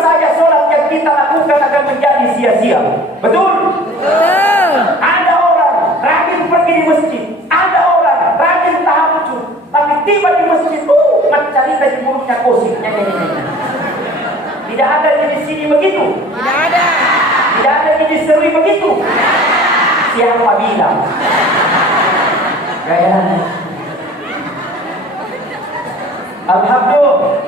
saja sholat yang kita lakukan akan menjadi sia-sia. Betul? Ada orang rajin pergi di masjid, ada orang rajin tahajud, tapi tiba di masjid, cerita di mulutnya kosip. Tidak ada di sini begitu. Tidak ada. Tidak ada di diserui begitu. Siapa bilang? Kayaknya. Alhamdulillah.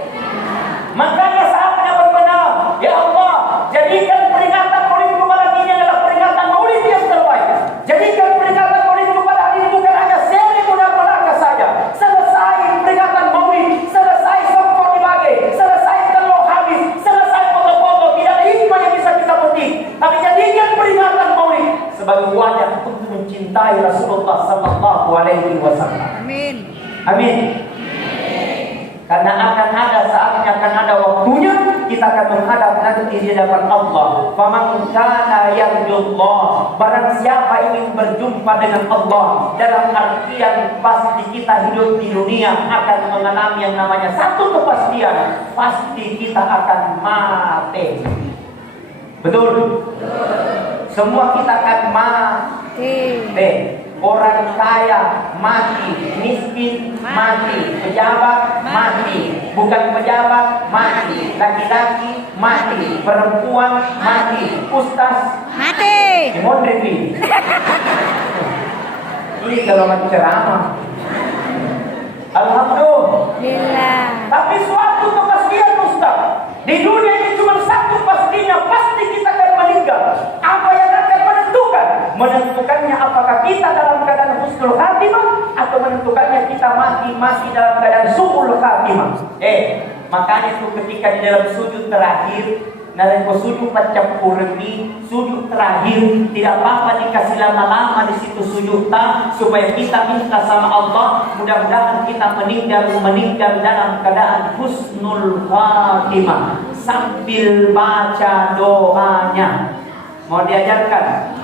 Makanya saatnya berbenah. Ya Allah, jadikan peringatan Maulid Mubarak ini adalah peringatan Maulid yang terbaik. Jadikan peringatan Maulid Mubarak ini bukan hanya seri mudah belaka saja. Selesai peringatan Maulid, selesai songkok dibagi, selesai telur habis, selesai foto-foto, tidak ada hikmah yang bisa kita petik. Tapi jadikan peringatan Maulid sebagai wajah untuk mencintai Rasulullah sallallahu alaihi wasallam. Amin. Amin. Karena akan ada saatnya, akan ada waktunya kita akan menghadap nanti di hadapan Allah. Faman kana yarjullah, barang siapa ingin berjumpa dengan Allah, dalam artian pasti kita hidup di dunia akan mengalami yang namanya satu kepastian, pasti kita akan mati. Betul? Semua kita akan mati. Orang kaya mati, miskin mati, pejabat mati, bukan pejabat mati, laki-laki mati, perempuan mati, ustaz mati. Dimodri. Ini kalau mau ceramah. Alhamdulillah. Tapi suatu kepastian ustaz, di dunia ini cuma satu pastinya, pasti kita akan meninggal. Apa yang akan menentukan? Menentukannya apakah kita dalam keadaan husnul khatimah atau menentukannya kita mati dalam keadaan su'ul khatimah. Makanya itu ketika di dalam sujud terakhir, naleko sujud macam kurni, sujud terakhir tidak apa-apa dikasih lama-lama di situ sujud supaya kita minta sama Allah, mudah-mudahan kita meninggal dalam keadaan husnul khatimah sambil baca doanya. Mau diajarkan?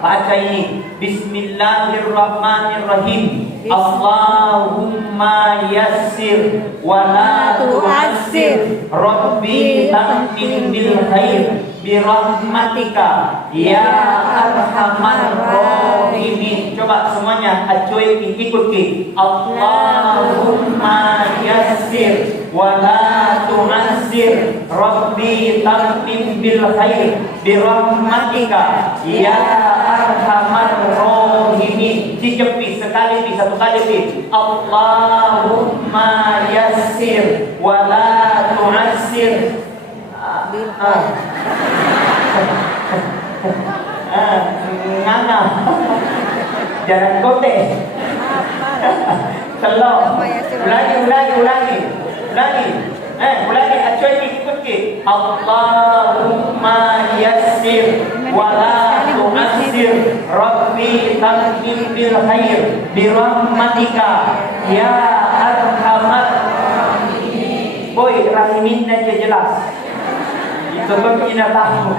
Baca ini. Bismillahirrahmanirrahim. Allahumma yassir wa la tu'assir. Rabbi tamkin bil khair birahmatika ya arhamar rahimin. Coba semuanya acuy ikut ki. Allahumma yassir wa la tu'assir. Rabbi tamkin bil khair birahmatika ya arhamar rahimin. Dicepi sekali satu kali. Allahumma yassir wa la tu'assir. Nganga. Jangan kote. Telok. Ulangi. Ulangi acuy ikut ki. Allahumma yassir wa la tu'assir. Rabbi tamkin bil khair birahmatika ya arhamar rahimin. Boy, rahimin aja jelas. Itu kita tahu.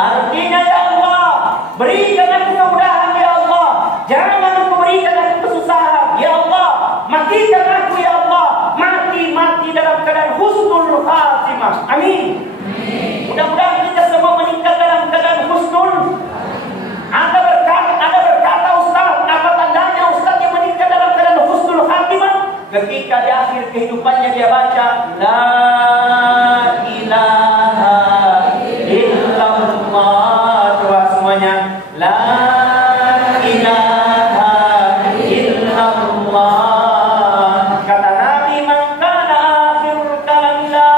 Artinya ya Allah, berikan aku kemudahan ya Allah. Jangan aku berikan aku kesusahan ya Allah. Matikan aku ya Allah. Mati dalam keadaan husnul khatimah. Amin. Mudah-mudahan kita semua meninggal dalam keadaan husnul. Ada berkata Ustaz, apa tandanya Ustaz yang meninggal dalam keadaan husnul khatimah? Ketika di akhir kehidupannya dia baca la ilaha illallah. Coba semuanya. La ilaha illallah. Kata Nabi, man kana akhirul kalam la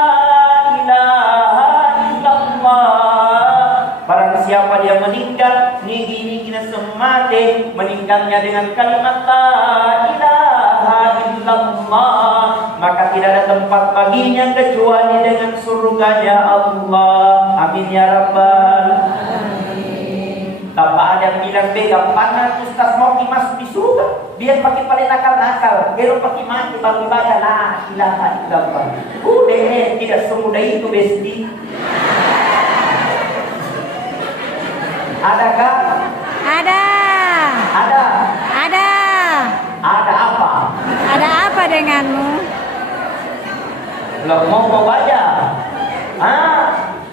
ilaha illallah. Barang siapa dia meninggal nigi semate, meninggalnya dengan kalimat la ilaha illallah, maka tidak ada tempat baginya kecuali dengan surganya Allah. Amin ya rabbal alamin. Tanpa ada yang bilang gampang Ustaz mau masuk di surga, biar pakai paling nakal-nakal, biar pakai mati baru dibaca la ilaha illallah. Udah tidak semudah itu besti. Adakah? Ada. Ada apa? Ada apa denganmu? Lo mau baca?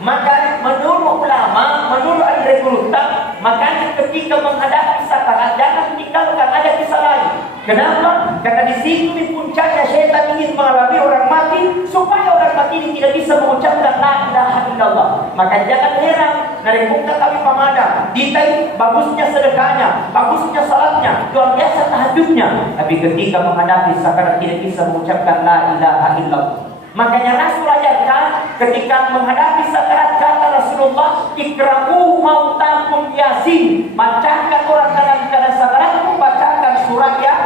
Maka menurut ulama, menurut ahli rekrutan, makanya ketika menghadapi sakarat jangan tinggalkan, ada kisah lain. Kenapa? Karena di situ di puncaknya syaitan ingin mengalami orang mati supaya orang mati ini tidak bisa mengucapkan la ilaha illallah. Maka jangan heran dari muka kami pamada, ditai bagusnya sedekahnya, bagusnya salatnya, luar biasa tahajudnya, tapi ketika menghadapi sakarat tidak bisa mengucapkan la ilaha illallah. Makanya Rasul ajarkan ketika menghadapi sakarat, kata Rasulullah, ikra'u mautakum Yasin. Bacakan orang dalam keadaan sakarat, bacakan surat ya.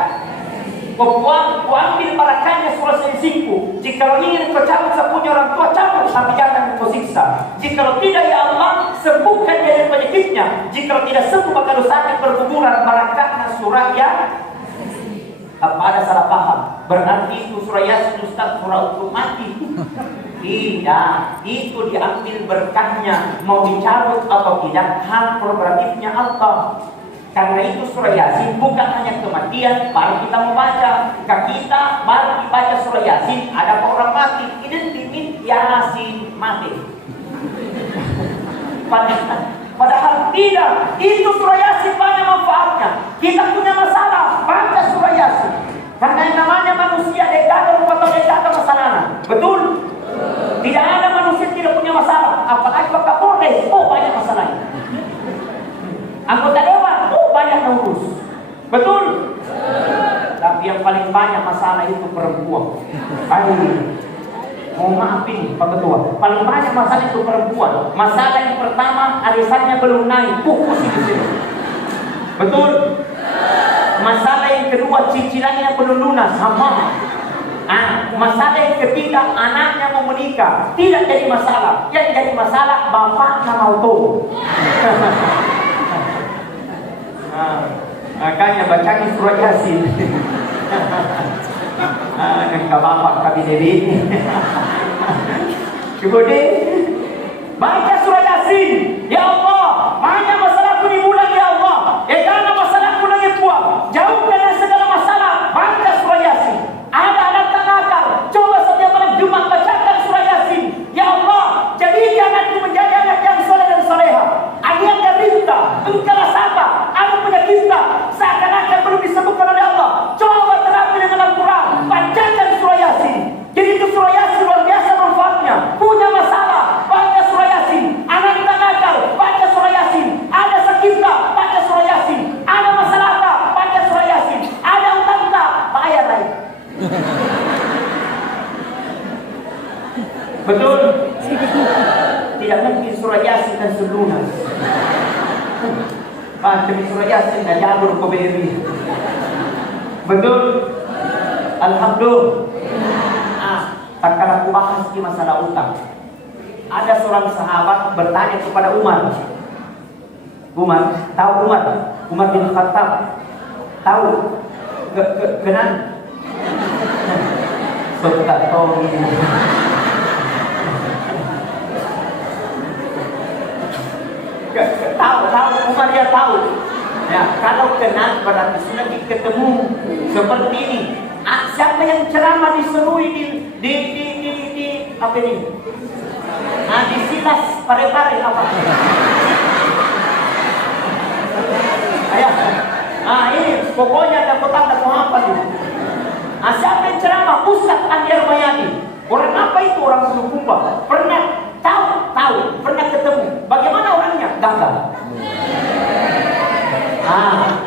Ambil barakahnya surat singku. Jika ingin kau cabut sepunya orang tua, cabut, tapi jangan kau siksa. Jika tidak, ya Allah, sembuhkan dari penyakitnya. Jika tidak sembuh, maka dosanya berguguran. Barakahnya surat ya. Apa ada salah paham? Berarti itu surah Yasin Ustaz surah untuk mati? Tidak, itu diambil berkahnya. Mau dicabut atau tidak, hak prerogatifnya Allah. Karena itu surah Yasin bukan hanya kematian baru kita membaca. Kita baru dibaca surah Yasin, ada orang mati, identik Yasin mati. Padahal tidak, itu surah Yasin banyak manfaatnya. Kita punya masalah, baca surah Yasin. Karena yang namanya manusia dekada atau dekada masalahnya. Betul? Tidak ada manusia tidak punya masalah. Apalagi Pak Kapolres, banyak masalahnya. Anggota dewan, banyak ngurus. Betul? Tapi yang paling banyak masalah itu perempuan. Mau maafin Pak Ketua, paling banyak masalah itu perempuan. Masalah yang pertama, arisannya belum naik, pusing di sini. Betul? Masalah yang kedua, cicilannya belum lunas, sama. Masalah yang ketiga, anaknya mau menikah, tidak jadi masalah. Yang jadi masalah, bapaknya mau tahu. Makanya bacain surat Yasin. Yang bapak kami jadi. Kemudian baca surah Yasin. Ya Allah, banyak masalahku di bulan ya Allah. Jangan masalahku lagi puas. Jauhkan dari segala masalah. Baca surah Yasin. Ada anak nakal, coba setiap malam Jumat bacakan surah Yasin. Ya Allah, jadikan anakku menjadi anak yang soleh dan soleha. Anak yang rinta, engkau sabar, ada penyakitnya, seakan-akan belum disembuhkan oleh Allah. Coba terapi dengan Al-Quran, bacakan surah Yasin. Jadi itu surah Yasin luar biasa manfaatnya. Punya masalah, baca surah Yasin. Anak kita nakal, baca surah Yasin. Ada sakitnya, baca surah Yasin. Ada masalah, baca surah Yasin. Ada utang, bayar lagi. Betul? Tidak mungkin surah Yasin dan selunas. Baca surah Yasin dan jabur ke BRI. Betul? Alhamdulillah. Tak kala aku bahas di masalah utang. Ada seorang sahabat bertanya kepada Umar. Tahu Umar bin Khattab? Tahu? Kenan? Tak tahu ini. Tahu Umar dia tahu. Ya, kalau kenal berarti sudah ketemu seperti ini. Siapa yang ceramah diserui di apa ini? Disilas pare-pare apa? Ini pokoknya dapat apa itu? Siapa yang ceramah? Ustaz Andi Armayadi. Orang apa itu? Orang Bulukumba. Pernah tahu, pernah ketemu. Bagaimana orangnya? Gagal.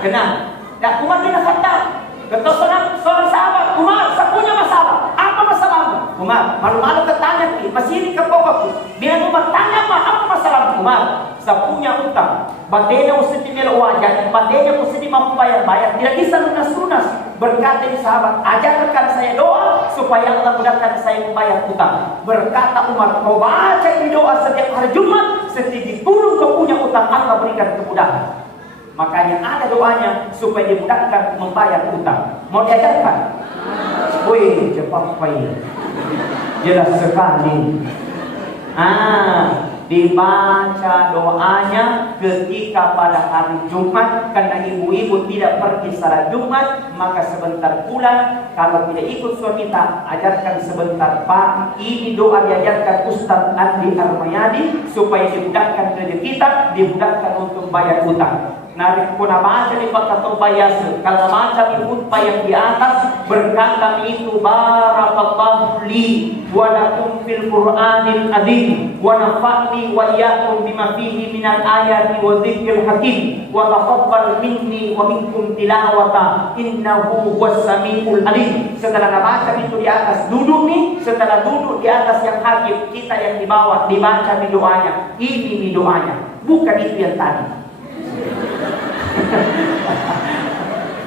Kenal. Dan Umar bin Khattab. Ketua seorang sahabat, Umar, saya punya masalah. Apa masalahmu? Umar, malu-malu ketanya, masih ini ke bawahku. Bila Umar tanya, apa masalahmu? Umar, saya punya utang. Badenya mesti melo wajah, badenya mesti mampu bayar. Tidak bisa lunas-lunas. Berkata sahabat, ajarkan saya doa supaya Allah mudahkan saya membayar utang. Berkata Umar, kau baca di doa setiap hari Jumat, sedikit pun kau punya utang, Allah berikan kemudahan. Makanya ada doanya supaya dimudahkan membayar utang. Mau diajarkan? Wih, cepat payah. Jelas sekali. dibaca doanya ketika pada hari Jumat. Karena ibu-ibu tidak pergi salat Jumat, maka sebentar pulang. Kalau tidak ikut suami tak ajarkan sebentar Pak. Ini doa diajarkan Ustaz Andi Armayadi supaya dimudahkan rezeki kita, dimudahkan untuk bayar utang. Narik kuna baca di Fathatul Bayas. Kalau baca di khutbah yang di atas berkata itu barakallahu li wa lakum fil Qur'anil azim wa nafa'ni wa iyyakum bima fihi minal ayati wa dzikril hakim wa taqabbal minni wa minkum tilawata innahu huwas samiul alim. Setelah baca itu di atas duduk nih, setelah duduk di atas yang hakim, kita yang di bawah dibaca di doanya. Ini di doanya, bukan itu yang tadi.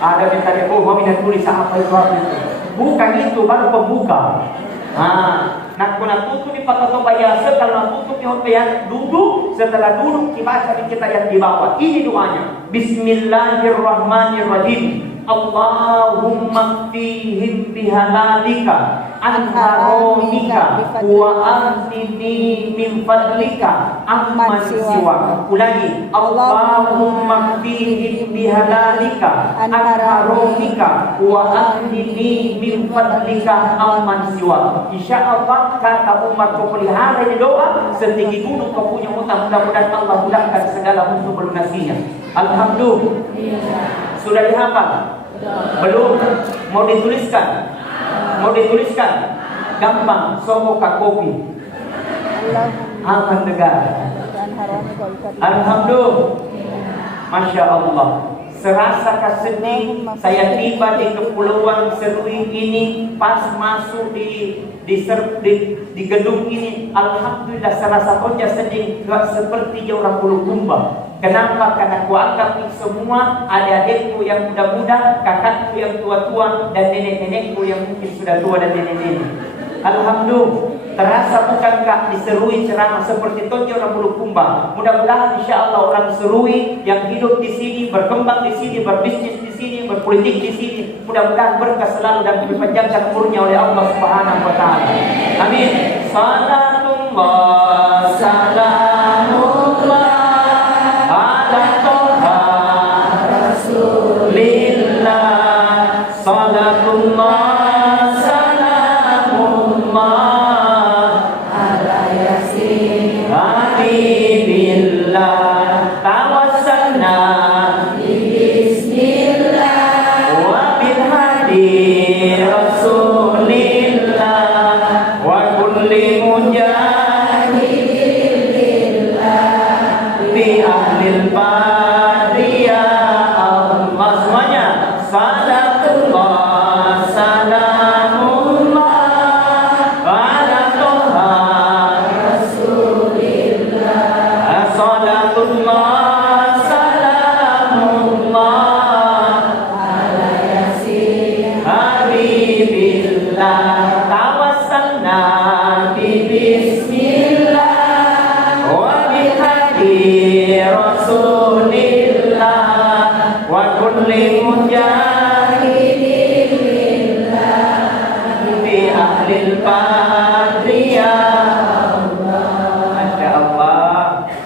Ada yang tadi, oh mau minat tulis apa itu? Bukan itu, baru pembuka. Nak tutup di Fathatul Bayas. Kalau nak tutup di hotel duduk, setelah duduk dibaca di kita yang di bawah. Ini doanya. Bismillahirrahmanirrahim. Allahumma fihim bihalalika an haramika wa ahnini min fadlika amman siwa. Ulangi. Allahumma fihim bihalalika an haramika wa ahnini min fadlika amman siwa. Insyaallah kata Umar kau pelihara ini doa setinggi gunung kau punya utang, mudah-mudahan Allah mudahkan segala untuk melunasinya. Alhamdulillah. Sudah dihafal? Belum? Mau dituliskan? Mau dituliskan? Gampang, somoka kopi. Alhamdulillah. Alhamdulillah. Masya Allah. Serasa sedih saya tiba di Kepulauan Serui ini, pas masuk di gedung ini. Alhamdulillah serasa saja sedih, seperti orang Bulukumba. Kenapa? Karena aku anggap semua adik-adikku yang muda-muda, kakakku yang tua-tua, dan nenek-nenekku yang mungkin sudah tua dan nenek-nenek. Alhamdulillah. Terasa bukankah diserui ceramah seperti tonjol orang Bulukumba? Mudah-mudahan insya Allah orang Serui yang hidup di sini, berkembang di sini, berbisnis di sini, berpolitik di sini, mudah-mudahan berkah selalu dan dipanjangkan umurnya oleh Allah Subhanahu wa taala. Amin. Salatullah salamullah ala toha rasulillah. Salatullah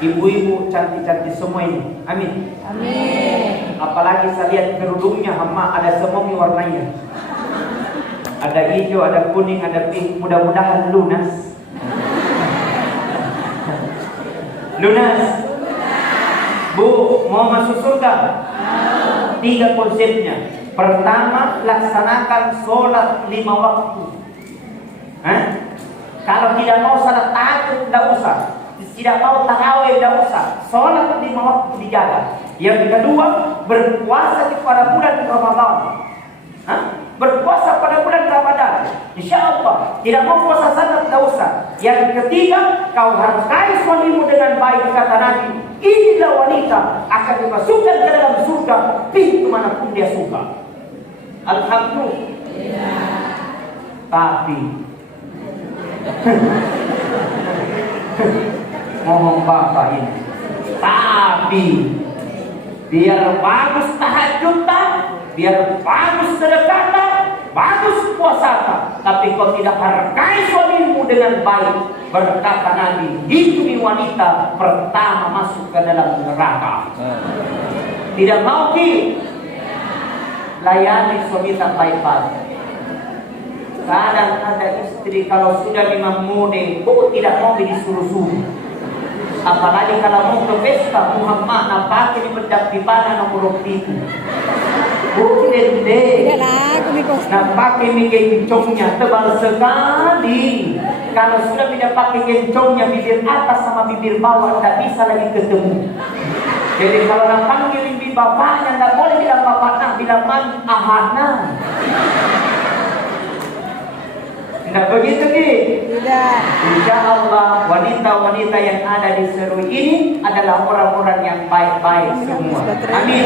ibu-ibu cantik-cantik semua ini. Amin. Amin. Apalagi saya lihat kerudungnya hama ada semua warnanya. Ada hijau, ada kuning, ada pink. Mudah-mudahan lunas. Lunas. Bu, mau masuk surga? 3 konsepnya. Pertama, laksanakan sholat 5 waktu. Kalau tidak mau salat tahajud, tidak usah. Tidak mau tarawih, tidak usah. Sholat 5 waktu dijaga. Yang kedua, berpuasa pada bulan Ramadan. Berpuasa pada bulan Ramadan, insya Allah. Tidak mau puasa sana, tidak usah. Yang ketiga, kau hargai suamimu dengan baik, kata Nabi. Inilah wanita akan dimasukkan ke dalam surga pintu manapun dia suka. Alhamdulillah. Tapi ngomong bapak ini, tapi biar bagus tahajud, biar bagus sedekah, bagus puasa, tapi kau tidak hargai suamimu dengan baik, berkata Nabi, itu wanita pertama masuk ke dalam neraka. Tidak mau layani suami tak baik-baik. Kadang ada istri kalau sudah dimamuni, tidak mau disuruh-suruh. Apalagi kalau mau ke pesta Muhammad napake di bedak di mana nomor itu. Dende. Napake mi kencongnya tebal sekali. Kalau sudah tidak pakai kencongnya bibir atas sama bibir bawah tidak bisa lagi ketemu. Jadi kalau nak panggil ibu bapaknya tidak boleh bilang bapaknya, bilang ahana. Tidak begitu Ki? Tidak. Insya Allah wanita-wanita yang ada di Seru ini adalah orang-orang yang baik-baik semua. Amin.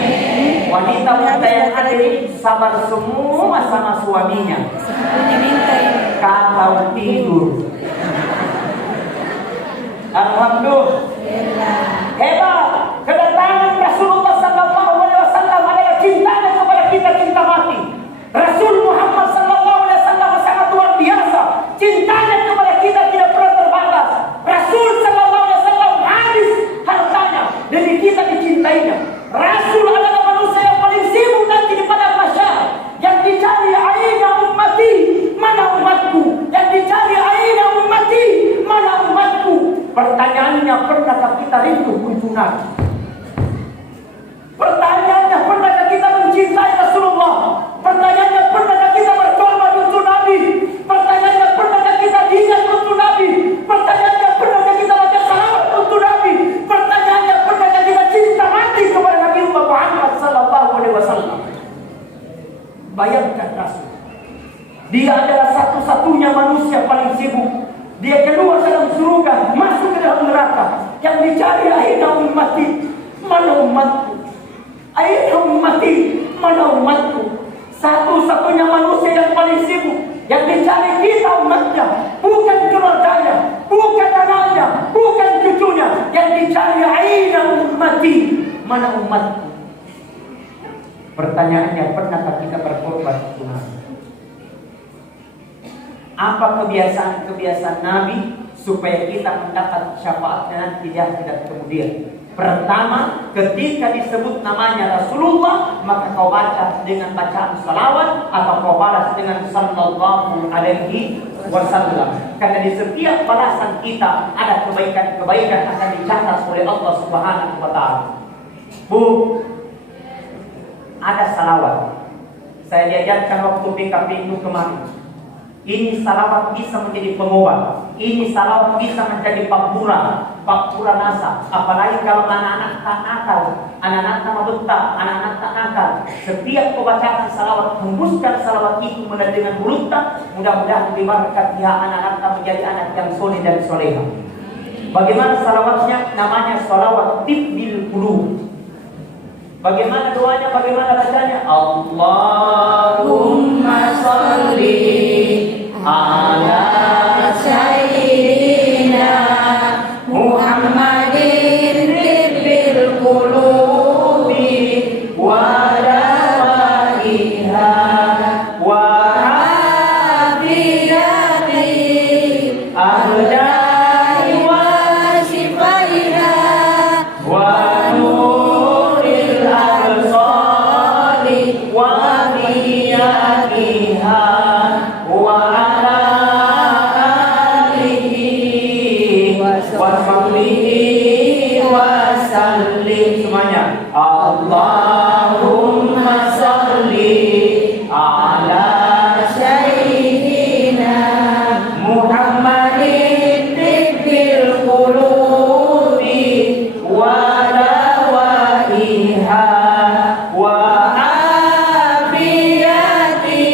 Wanita-wanita yang ada ini sabar semua sama suaminya. Kalau tidur. Alhamdulillah. Hebat. Kedatangan Rasulullah sallallahu alaihi wasallam adalah cintanya kepada kita, cinta mati. Rasul Muhammad sallallahu alaihi wasallam sangat luar biasa. Cintanya kepada kita tidak pernah terbatas. Rasul sallallahu alaihi wasallam habis hartanya demi kita dicintainya. Rasul adalah manusia yang paling sibuk nanti di padang mahsyar. Yang dicari aina ummati, mana umatku? Yang dicari aina ummati, mana umatku? Pertanyaannya, pernahkah kita rindu untuk Nabi? Pertanyaannya, pernahkah kita mencintai Rasulullah? Pertanyaannya, pernahkah kita berkorban untuk Nabi? Pertanyaannya, pernahkah kita diingat untuk Nabi? Pertanyaannya, pernahkah kita baca salawat untuk Nabi? Pertanyaannya, pernahkah kita cinta mati kepada Nabi Muhammad sallallahu alaihi wasallam? Bayangkan Rasul. Dia adalah satu-satunya manusia paling sibuk. Dia keluar dalam surga, masuk ke dalam neraka. Yang dicari aina ummati, mana umatku? Aina ummati, mana umatku? Satu-satunya manusia yang paling sibuk. Yang dicari kita umatnya, bukan keluarganya, bukan anaknya, bukan cucunya. Yang dicari aina ummati, mana umatku? Pertanyaannya, pernahkah kita berkorban untuk Nabi? Apa kebiasaan-kebiasaan Nabi supaya kita mendapat syafaatnya nanti di akhirat kemudian? Pertama, ketika disebut namanya Rasulullah, maka kau baca dengan bacaan salawat atau kau balas dengan sallallahu alaihi wasallam. Karena di setiap balasan kita ada kebaikan-kebaikan akan dicatat oleh Allah Subhanahu wa taala. Bu, ada salawat. Saya diajarkan waktu PKP itu kemarin. Ini salawat bisa menjadi pengobat. Ini salawat bisa menjadi pakpura nasa. Apalagi kalau anak-anak tak nakal, anak-anak tak bentak, anak-anak tak nakal. Setiap pembacaan salawat, hembuskan salawat itu melalui dengan mulutnya. Mudah-mudahan diberkati anak-anak menjadi anak yang soleh dan soleha. Bagaimana salawatnya? Namanya salawat tibbil qulub. Bagaimana doanya? Bagaimana bacanya? Allahumma sholli ala sayyidina Muhammadin tibbil qulubi wa dawaiha wa afiyati ardai wa shifaiha wa nuril absari wa biyaqiha wa semuanya. Allahumma sholli ala sayyidina Muhammadin tibbil qulubi wa dawaiha wa afiyati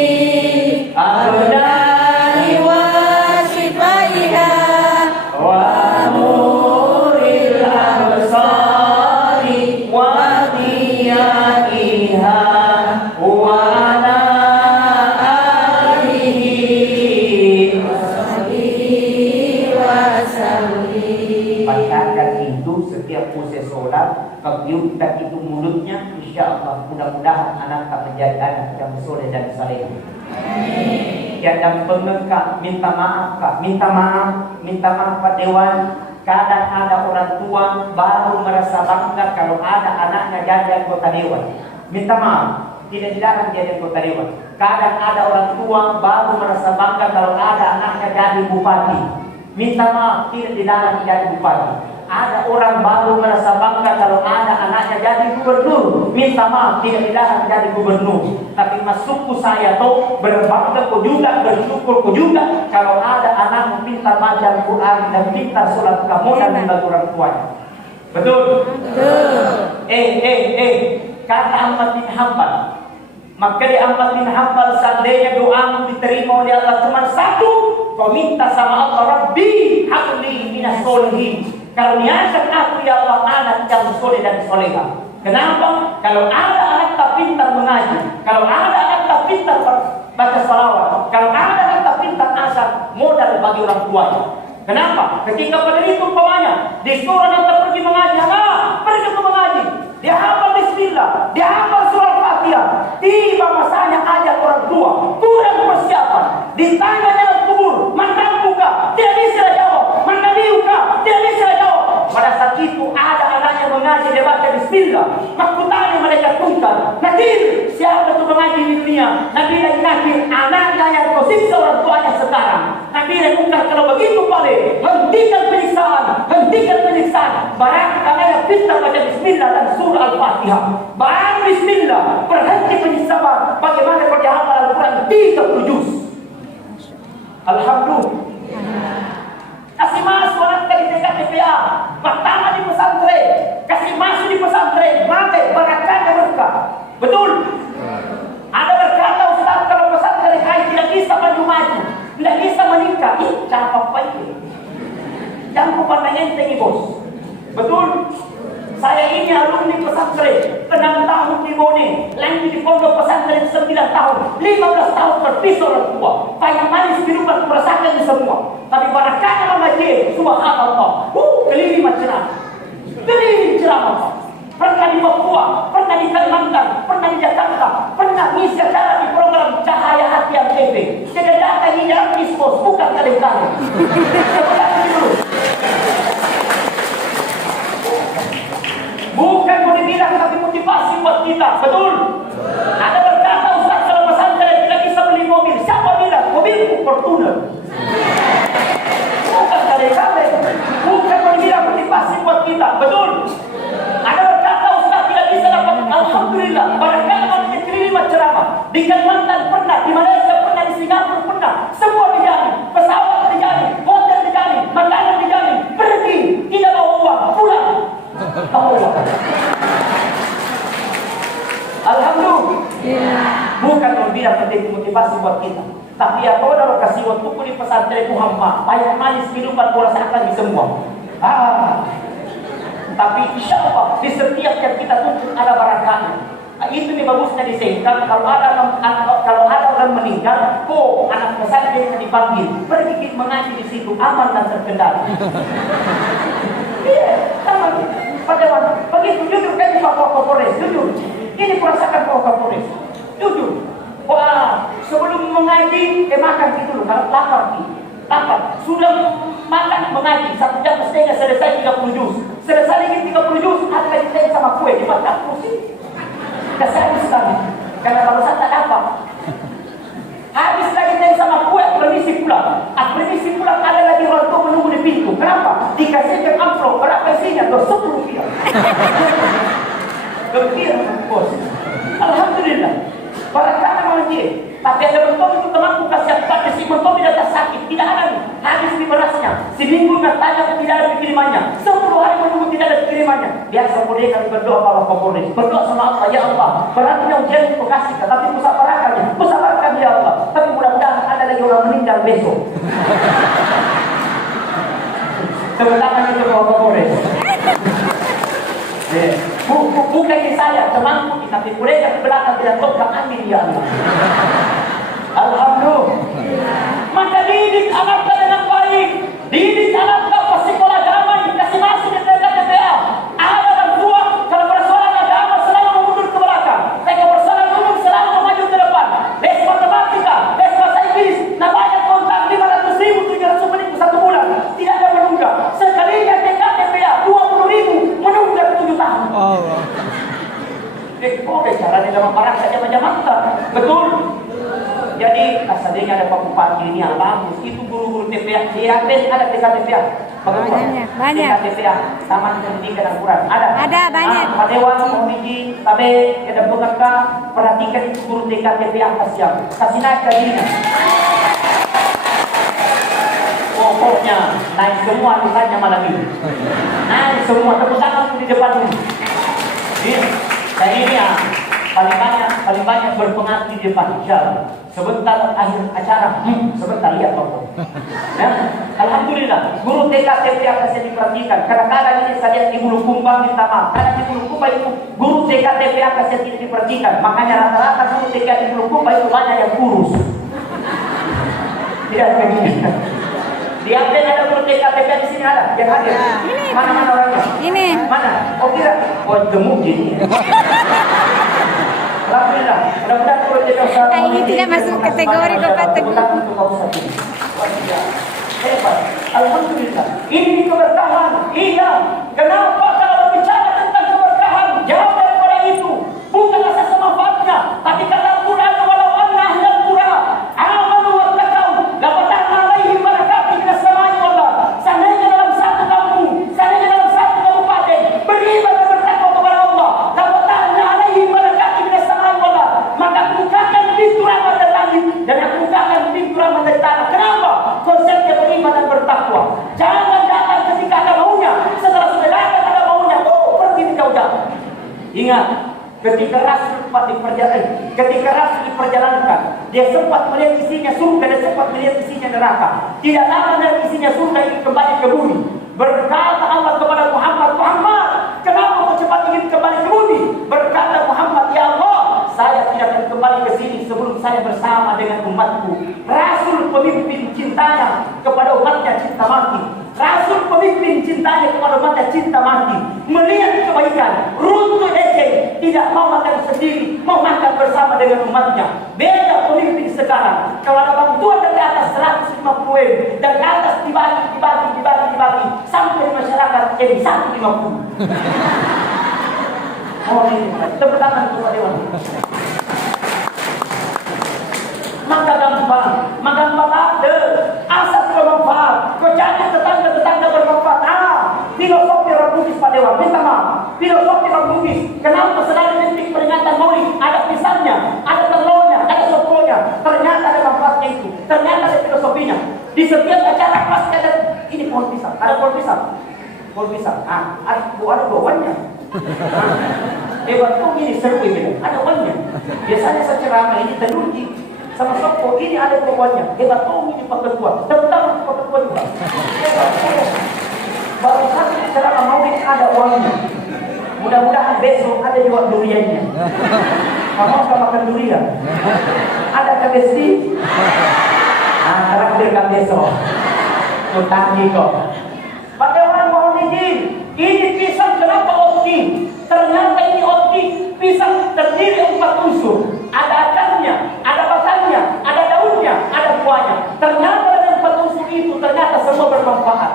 ardai wa shifaiha wa nuril absari wa diyaqiha wa ala alihi wa sallim. Bacakan itu setiap usai sholat kebiutan itu mulutnya, insya Allah mudah-mudahan anak tak menjadi anak yang soleh dan saleh. Yang pengekak, minta maaf Kak, minta maaf Pak Dewan. Kadang ada orang tua baru merasa bangga kalau ada anaknya jadi anggota dewan. Minta maaf, tidak dilarang jadi anggota dewan. Kadang ada orang tua baru merasa bangga kalau ada anaknya jadi bupati. Minta maaf, tidak dilarang jadi bupati. Ada orang baru merasa bangga kalau ada anaknya jadi gubernur. Minta maaf, tidak dilarang jadi gubernur. Tapi masukku saya tuh berbangga ku juga, bersyukur ku juga kalau ada anak pintar baca Al-Quran dan pintar sholat kamu dan bagi orang tuanya. Betul? Kata Ahmad bin Hanbal. Maka di Ahmad bin Hanbal seandainya doamu diterima oleh Allah cuma satu, kau minta sama Allah, Rabbi habli minas solihin. Karuniakan aku ya Allah anak yang soleh dan soleha. Kenapa? Kalau ada anak tak pintar mengaji, kalau ada anak tak pintar baca salawat, kalau ada anak tak pintar asal, modal bagi orang tuanya. Kenapa? Ketika pada itu umpamanya disuruh anak tak pergi mengaji, pergi ke mengaji. Dia hafal bismillah, dia hafal surah Fatihah. Tiba masanya ajak orang tua, kurang persiapan. Ditanya dalam kubur, mana buka? Tidak bisa jawab. Mana buka? Tidak bisa jawab. Pada saat itu ada anaknya mengaji, dia baca bismillah. Makutanya mereka tungkar. Nakir, siapa itu mengaji di dunia? Nabi lagi nakir, anaknya yang kau siksa orang tuanya sekarang. Nabi lagi tungkar, kalau begitu boleh. Hentikan penyiksaan. Barang anaknya pintar baca bismillah dan surah Al-Fatihah. Barang bismillah, berhenti penyiksaan. Bagaimana kalau dia hafal Al-Quran 30 juz? Alhamdulillah. Kasih masuk anak di TKPA, pertama di pesantren, kasih masuk di pesantren, mati barakahnya berkah. Betul? Ada berkata Ustaz kalau pesantren tidak bisa maju, tidak bisa menikah. Siapa apa itu? Yang kupandang enteng bos. Betul? Saya ini alumni pesantren 6 tahun di Bone, lanjut di pondok pesantren 9 tahun, 15 tahun terpisah orang tua. Payah manis kehidupan merasakan semua. Tapi barakahnya mengaji, subhanallah. Keliling ceramah. Pernah di Papua, pernah di Kalimantan, pernah di Jakarta, pernah ngisi acara di program Cahaya Hati yang TV. Tidak datang ini artis bos, bukan kali-kali. Bukan mau dibilang tapi motivasi buat kita, betul? Ada berkata Ustaz kalau pesantren tidak bisa beli mobil, siapa bilang? Mobilku Fortuner. Bukan kali-kali, bukan mau dibilang motivasi buat kita, betul? Ada berkata Ustaz tidak bisa dapat, alhamdulillah. Barangkali diterima ceramah di Kalimantan pernah, di Malaysia pernah, di Singapura pernah, semua dijamin, pesawat dijamin, hotel dijamin, makanan dijamin, pergi tidak bawa uang, pulang. Alhamdulillah. Bukan membina penting motivasi buat kita, tapi ya kau dalam kasih waktu di pesantren Muhammad, payah manis kehidupan merasakan di semua. Tapi insya Allah di setiap yang kita tuntut ada barakahnya. Itu nih bagusnya disehkan. Kalau ada orang meninggal, kok anak pesantren dipanggil, pergi mengaji di situ aman dan terkendali. Iya, sama. Pada begitu jujur kan Pak Kapolres, jujur. Ini kurasakan Pak Kapolres, jujur. Wah, sebelum mengaji, makan gitu loh, kalau lapar. Sudah makan mengaji 1 jam setengah selesai 30 juz. Selesai lagi 30 juz, ada lagi saya sama kue, dimakan pusing. Kasih sekali, karena kalau saya tak dapat. Habis lagi saya sama kue, permisi pulang. Permisi pulang ada lagi orang tua menunggu di pintu. Kenapa? Dikasihkan amplop, berapa isinya? 10 rupiah. Gembira bos. Alhamdulillah. Barakah mengaji. Tapi ada mentong itu temanku kasih tapi si mentong tidak sakit, tidak ada nih. Habis di berasnya. Seminggu bertanya tidak ada kirimannya. 10 hari menunggu tidak ada kirimannya. Biasa boleh kali berdoa para Kapolres. Berdoa sama Allah, ya Allah. Beratnya ujian itu kasih, tapi musabarkan ya Allah. Tapi mudah-mudahan ada lagi orang meninggal besok. Sebenarnya itu Pak Kapolres. Bukan di saya, temanku, tapi mereka di belakang tidak tahu amin ya Allah. Alhamdulillah. Maka didik anaknya dengan baik, didik anaknya ke sekolah damai, kasih masuk di TKPA. Ada orang tua kalau barat saja baca mantra. Betul. Jadi asalnya ada Pak Bupati ini bagus. Itu guru-guru TPA. Di Aten ada TKTPA. Banyak. TKTPA. Taman Pendidikan Al-Quran. Ada banyak. Pak Dewan, Pak Miji, Tabe, ada Bengaka. Perhatikan itu guru TKTPA Asyam. Kasih naik gajinya. Pokoknya naik semua tulisannya malam ini. Naik semua. Tepuk tangan di depan ini. Dan ini ya. Paling banyak berpengaruh di depan, insyaallah. Sebentar akhir acara, sebentar lihat Bapak. Ya, alhamdulillah, guru TKTP akan saya diperhatikan. Kadang-kadang ini saya lihat di Bulukumba minta maaf. Karena di Bulukumba itu guru TKTP akan saya tidak diperhatikan. Makanya rata-rata guru TK di Bulukumba itu banyak yang kurus. Tidak begitu. Di Aten ada guru TKTP di sini ada, yang hadir. Mana orangnya? Ini. Mana? Oh kira, gemuk gini. Alhamdulillah, mudah-mudahan kalau jadi usaha ini tidak masuk kategori kompeten. Hebat. Alhamdulillah. Ini keberkahan. Iya. Kenapa kalau berbicara tentang keberkahan? Jawab daripada itu. Bukan asas manfaatnya, tapi kata Al-Quran walau anna ahlal qura amanu wattaqau lafatahna alaihim barakatin minas samai wal ardh. Seandainya dalam satu kampung, seandainya dalam satu kabupaten beriman dan bertakwa kepada Allah, lafatahna alaihim barakatin minas samai wal ardh. Maka bukakan pintu rahmat dari langit dan aku bukakan pintu rahmat dari tanah. Kenapa? Konsepnya beriman dan bertakwa. Jangan datang ketika ada maunya, setelah sudah datang ada maunya, pergi jauh-jauh. Ingat, ketika Rasul diperjalankan, dia sempat melihat isinya surga dan sempat melihat isinya neraka. Tidak lama dari isinya surga ini kembali ke bumi. Berkata Allah kepada Muhammad, kenapa kau cepat ingin kembali ke bumi? Berkata Muhammad, ya Allah, saya tidak akan kembali ke sini sebelum saya bersama dengan umatku. Rasul pemimpin cintanya kepada umatnya cinta mati. Rasul pemimpin cintanya kepada umatnya cinta mati. Melihat kebaikan, runtuh ejek, tidak mau makan sendiri, mau makan bersama dengan umatnya. Beda pemimpin sekarang. Kalau ada bantuan dari atas 150 dari atas dibagi sampai masyarakat jadi 150. Oh ini, tepuk tangan untuk Pak Dewan. Maka gampang ada asas bermanfaat. Kau jadi tetangga bermanfaat. Filosofi orang Bugis Pak Dewan, minta maaf. Filosofi orang Bugis. Kenapa selalu detik peringatan Maulid ada pisangnya, ada telurnya, ada soponya. Ternyata ada manfaatnya itu. Ternyata ada filosofinya. Di setiap acara pasti ada ini pohon pisang. Ada pohon pisang. Pohon pisang. Ada buahnya. Hebat tuh ini seru ini. Ada buahnya. Biasanya saya ceramah ini teruji. Sama sopo ini ada pokoknya. Hebat tuh ini Pak Ketua. Tentang Pak Ketua juga. Hebat tuh. Baru satu ceramah Maulid ada uangnya. Mudah-mudahan besok ada juga duriannya. Kamu suka makan durian? Ada kebesi? Karakter besok. Utang kok. Pak Dewan mohon izin. Ini pisang kenapa opti? Ternyata ini opti. Pisang terdiri 4 unsur. Ada akarnya, ada batangnya, ada daunnya, ada buahnya. Ternyata dari 4 unsur itu ternyata semua bermanfaat.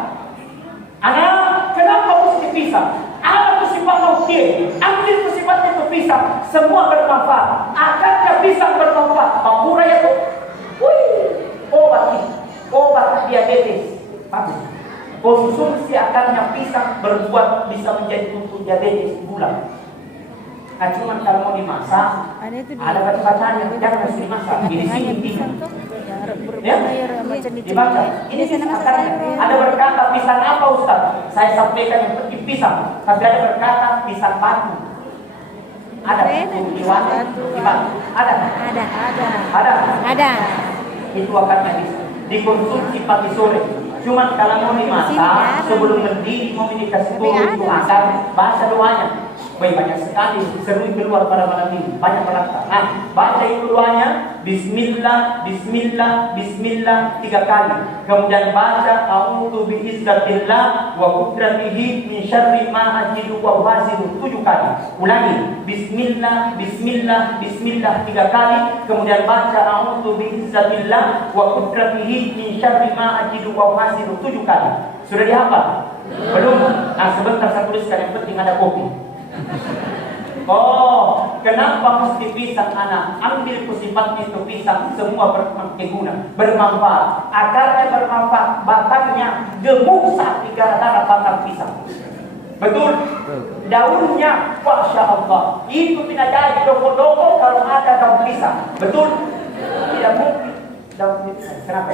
Anak, kenapa mesti pisang? Apa sifatnya opti? Ambil sifatnya itu pisang. Semua bermanfaat. Akarnya pisang bermanfaat. Pampura ya tuh. Obat diabetes. Konsumsi akarnya pisang berbuat bisa menjadi untuk diabetes gula. Nah, cuma kalau mau dimasak, ada baca-bacanya, jangan harus dimasak. Ini sini, ya, dibaca. Ini pisang akarnya. Ada berkata pisang apa Ustaz? Saya sampaikan yang penting pisang. Tapi ada berkata pisang batu. Ada di batu. Ada. Itu akarnya bisa dikonsumsi pagi sore. Cuma kalau mau dimasak, sebelum berdiri mau dikasih turun itu akar, baca doanya. Banyak sekali seru keluar pada malam ini, banyak berkata. Nah, baca itu doanya, Bismillah, Bismillah, Bismillah 3 kali. Kemudian baca A'udzu biizzatillah wa qudratihi min syarri ma ajidu wa uhasibu 7 kali. Ulangi, Bismillah, Bismillah, Bismillah 3 kali. Kemudian baca A'udzu biizzatillah wa qudratihi min syarri ma ajidu wa uhasibu 7 kali. Sudah dihafal? Belum? Nah, sebentar saya tuliskan, yang penting ada kopi. Oh, kenapa mesti pisang anak? Ambil sifatnya itu pisang, semua berguna, bermanfaat. Akarnya bermanfaat, batangnya gemuk saat gara-gara batang pisang. Betul? Daunnya, Masya Allah, itu tidak jadi doko-doko kalau ada daun pisang. Betul? Tidak mungkin daun pisang. Kenapa?